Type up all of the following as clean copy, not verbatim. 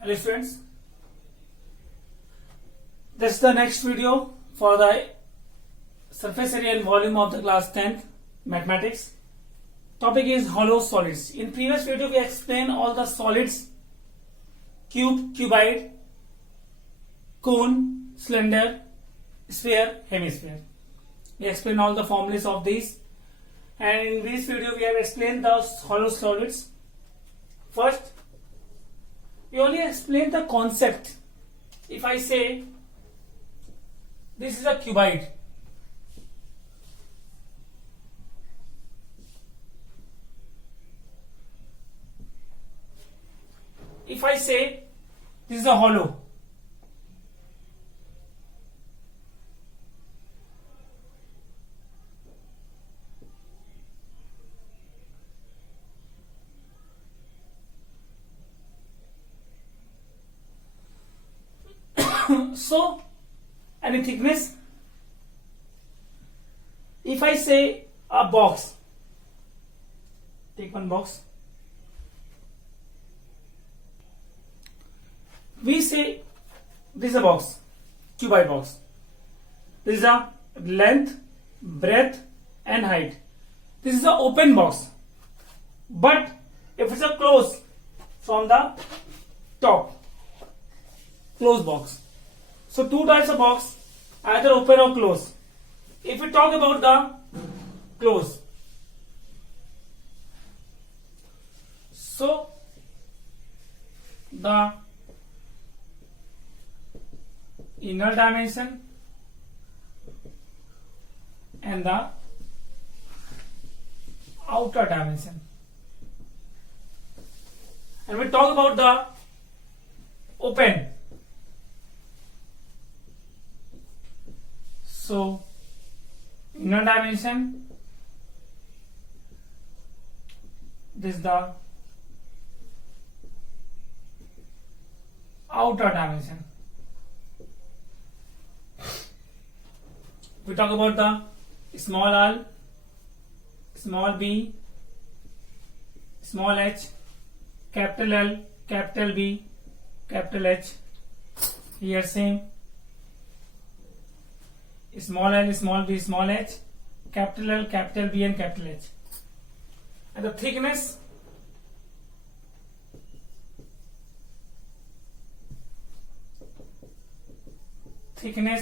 Hello students, this is the next video for the surface area and volume of the class 10th mathematics. Topic is hollow solids. In previous video we explained all the solids: cube, cuboid, cone, cylinder, sphere, hemisphere. We explained all the formulas of these, and in this video we have explained the hollow solids. First, we only explain the concept. If I say this is a cuboid, if I say this is a hollow, so any thickness. If I say a box, take one box, we say this is a box, cuboid box. This is a length, breadth and height. This is a open box. But if it's a closed from the top, closed box. So two types of box, either open or closed. If we talk about the closed, so the inner dimension and the outer dimension. And we talk about the open. So inner dimension, this is the outer dimension. We talk about the small r, small b, small h, capital L, capital B, capital H. Here same. Small l, small b, small h, capital L, capital B and capital H. And the thickness,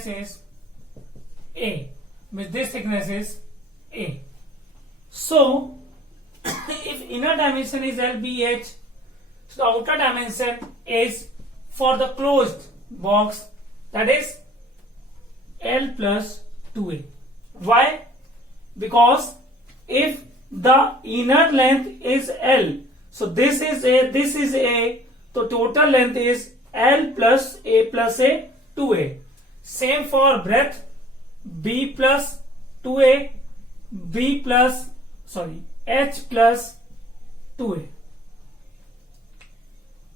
is A. With this thickness is A. So if inner dimension is L, B, H, so the outer dimension is for the closed box, that is L plus 2A. Why? Because if the inner length is L, so this is A, this is A, so total length is L plus A 2A. Same for breadth, B plus 2A, H plus 2A.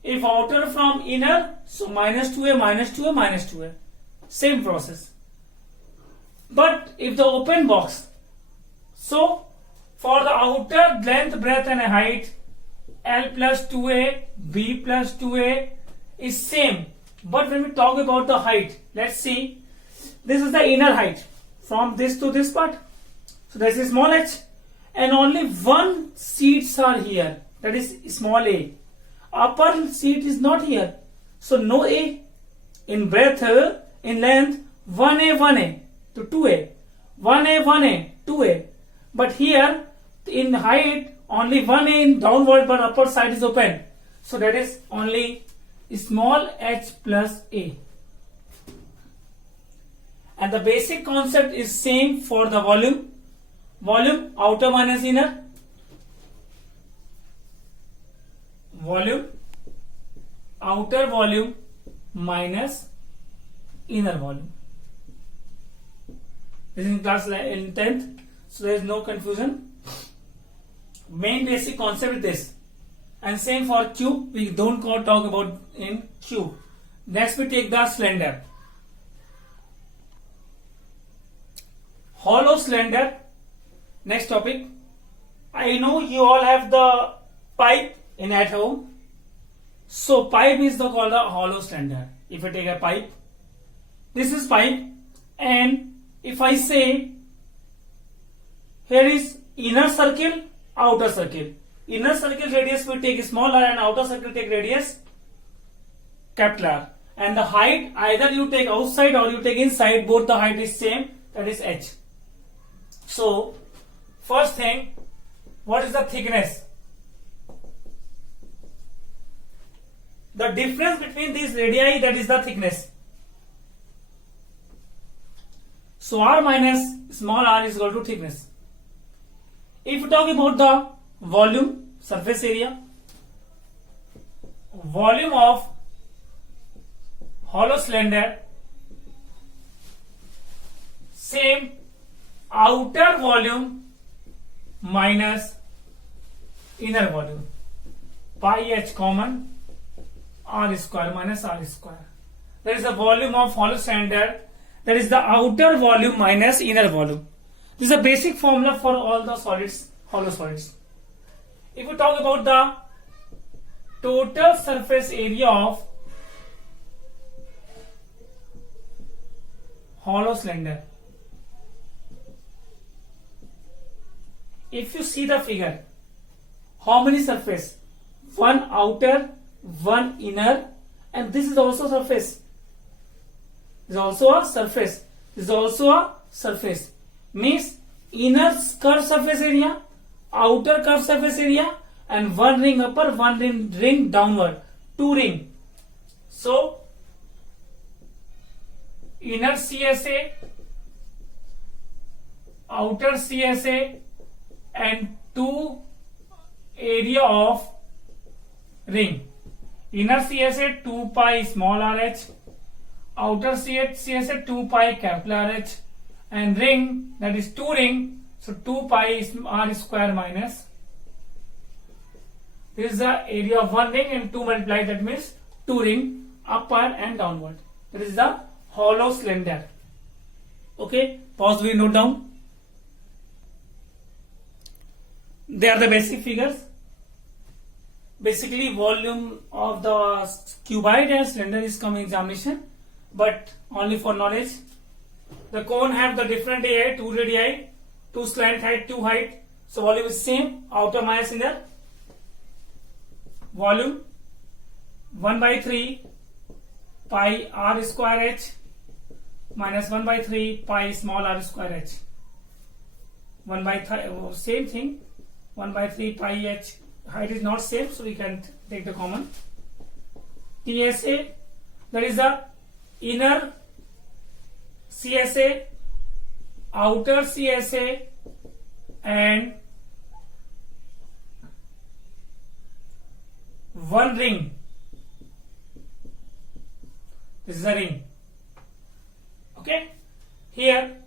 If outer from inner, so minus 2A, minus 2A, minus 2A. Same process. But if the open box, so for the outer length, breadth and height, L plus 2A, B plus 2A is same. But when we talk about the height, let's see, this is the inner height from this to this part. So this is small h, and only one seats are here, that is small a. Upper seat is not here, so no a. In breadth, in length, 1a, 1a. To 2a, 1a, 1a, 2a. But here in height only 1a in downward, but upper side is open. So that is only small h plus a. And the basic concept is same for the volume. Volume, outer minus inner. Volume, outer volume minus inner volume. This is in class in 10th, so there is no confusion. Main basic concept is this. And same for cube, we don't talk about in cube. Next we take the cylinder. Hollow cylinder. Next topic. I know you all have the pipe in at home. So pipe is called a hollow cylinder. If I take a pipe, this is pipe, and if I say here is inner circle, outer circle. Inner circle radius we take small r and outer circle take radius capital R. And the height either you take outside or you take inside, both the height is same, that is h. So first thing, what is the thickness? The difference between these radii, that is the thickness. So r minus small r is equal to thickness. If we talk about the volume, surface area, volume of hollow cylinder, same, outer volume minus inner volume, pi h common, r square minus r square. That is the volume of hollow cylinder, that is the outer volume minus inner volume. This is a basic formula for all the solids, hollow solids. If we talk about the total surface area of hollow cylinder, if you see the figure, how many surface? One outer, one inner, and this is also surface. This is also a surface. This is also a surface. Means inner curved surface area, outer curved surface area, and one ring upper, one ring downward, two ring. So inner CSA, outer CSA, and two area of ring. Inner CSA 2 pi small rh, outer CSA 2 pi capital RH, and ring, that is 2 ring, so 2 pi is r square minus. This is the area of one ring, and 2 multiplied, that means 2 ring upper and downward. That is the hollow cylinder. Okay, pause, we note down. They are the basic figures. Basically, volume of the cuboid and cylinder is coming examination, but only for knowledge. The cone have the different radii, 2 radii, 2 slant height, 2 height. So volume is same, outer minus inner. Volume 1 by 3 pi r square h minus 1 by 3 pi small r square h. 1 by same thing, 1 by 3 pi h. Height is not same, so we can take the common. TSA, that is the inner CSA, outer CSA, and one ring. This is a ring. Okay, here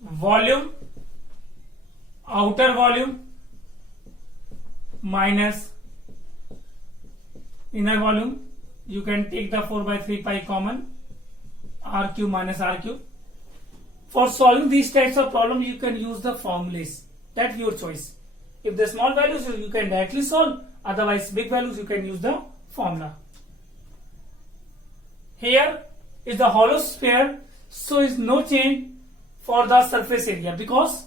volume, outer volume minus inner volume. You can take the 4 by 3 pi common, r cube minus r cube. For solving these types of problems, you can use the formulas. That's your choice. If the small values, you can directly solve. Otherwise, big values, you can use the formula. Here is the hollow sphere, so is no change for the surface area because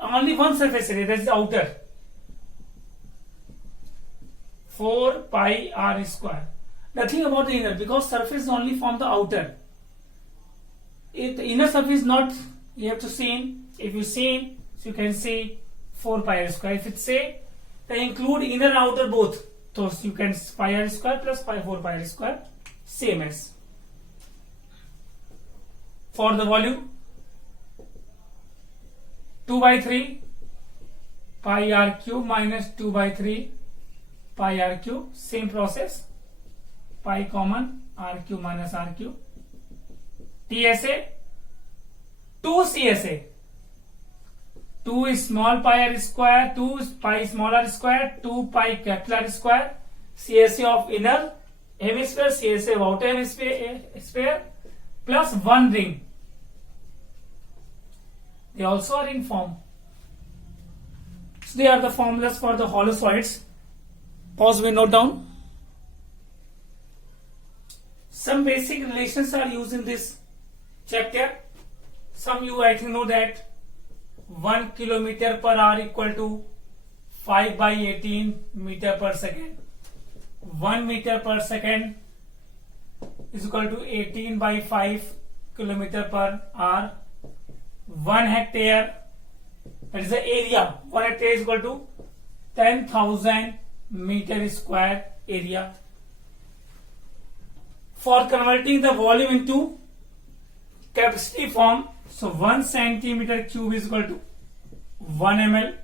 only one surface area, that is the outer. 4 pi r square. Nothing about the inner because surface is only from the outer. If the inner surface is not, you have to see. If you see, so you can see 4 pi r square. If it say they include inner and outer both, so you can pi r square plus 4 pi r square, same as. For the volume, 2 by 3 pi r cube minus 2 by 3 pi r cube, same process, pi common, r cube minus r cube. TSA, 2 CSA, 2 is small pi r square, 2 is pi small r square, 2 pi capital R square, CSA of inner hemisphere, CSA of outer hemisphere, plus one ring. They also are in form. So they are the formulas for the hollow solids. Pause, we note down. Some basic relations are used in this chapter. Some you I think know that 1 kilometer per hour equal to 5 by 18 meter per second. 1 meter per second is equal to 18 by 5 kilometer per hour. 1 hectare, that is the area. 1 hectare is equal to 10,000 meter square area. For converting the volume into capacity form, so 1 centimeter cube is equal to 1 ml,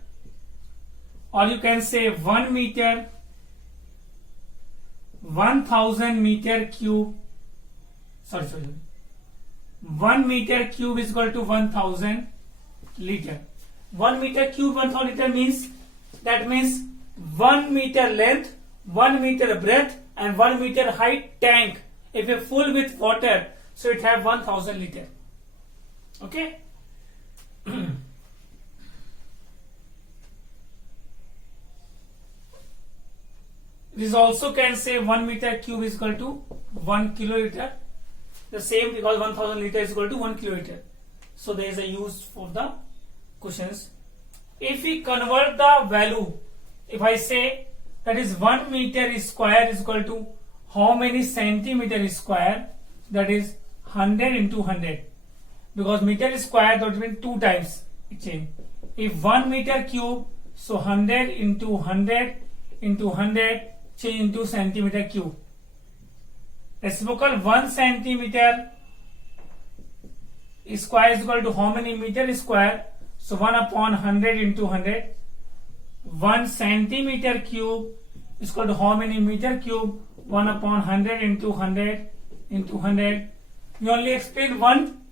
or you can say 1 meter, 1000 meter cube. Sorry. 1 meter cube is equal to 1000 liter. 1 meter cube 1000 liter means, that means 1 meter length, 1 meter breadth, and 1 meter height tank. If you full with water, so it have 1000 liter. Okay. This also can say 1 meter cube is equal to 1 kiloliter. The same, because 1000 liter is equal to 1 kiloliter. So there is a use for the questions. If we convert the value, if I say that is 1 meter square is equal to how many centimeter square, that is 100 into 100, because meter square that means 2 times change. If 1 meter cube, so 100 into 100 into 100 change into centimeter cube. Reciprocal 1 centimeter square is equal to how many meter square, so 1 upon 100 into 100. 1 centimeter cube is equal to how many meter cube, 1 upon 100 into 100 into 100. We only explain one,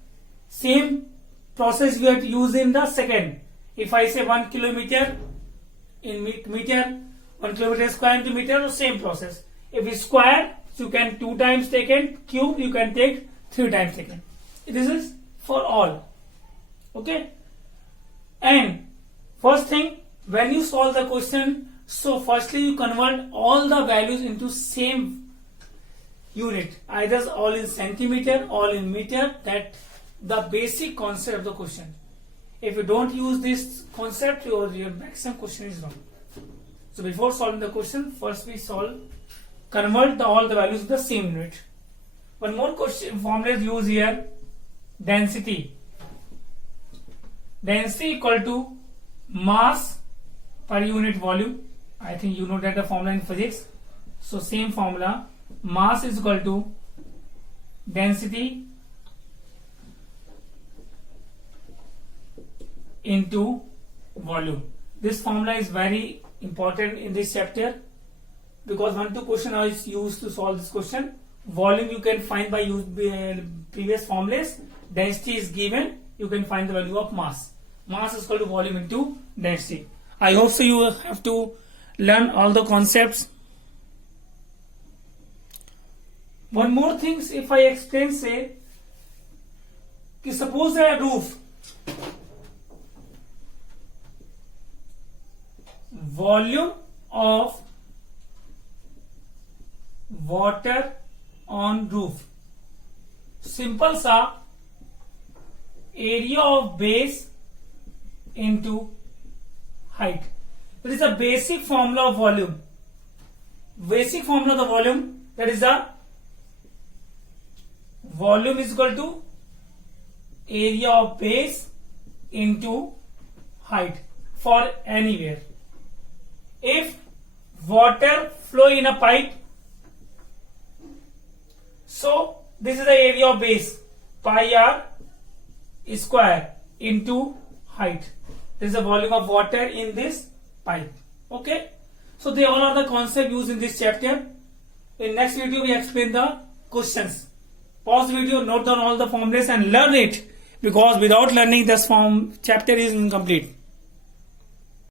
same process we have to use in the second. If I say 1 kilometer in meter, 1 kilometer square into meter, the same process. If it's square, so you can 2 times taken, cube you can take 3 times taken. This is for all. Okay. And first thing, when you solve the question, so firstly you convert all the values into same unit, either all in centimeter, all in meter, that the basic concept of the question. If you don't use this concept, your maximum question is wrong. So before solving the question, first we convert all the values to the same unit. One more question formula is used here, density. Density equal to mass per unit volume. I think you know that the formula in physics. So same formula, mass is equal to density into volume. This formula is very important in this chapter, because 1-2 question are used to solve this question. Volume you can find by previous formulas. Density is given, you can find the value of mass. Mass is equal to volume into density. I hope so you have to learn all the concepts. One more thing, if I explain, say, suppose a roof, volume of water on roof, simple sa area of base into height. It is a basic formula of volume. Basic formula of the volume, that is the volume is equal to area of base into height for anywhere. If water flow in a pipe, so this is the area of base, pi r square into height. This is the volume of water in this pipe. Okay. So they all are the concepts used in this chapter. In next video we explain the questions. Pause the video, note down all the formulas and learn it, because without learning this chapter is incomplete.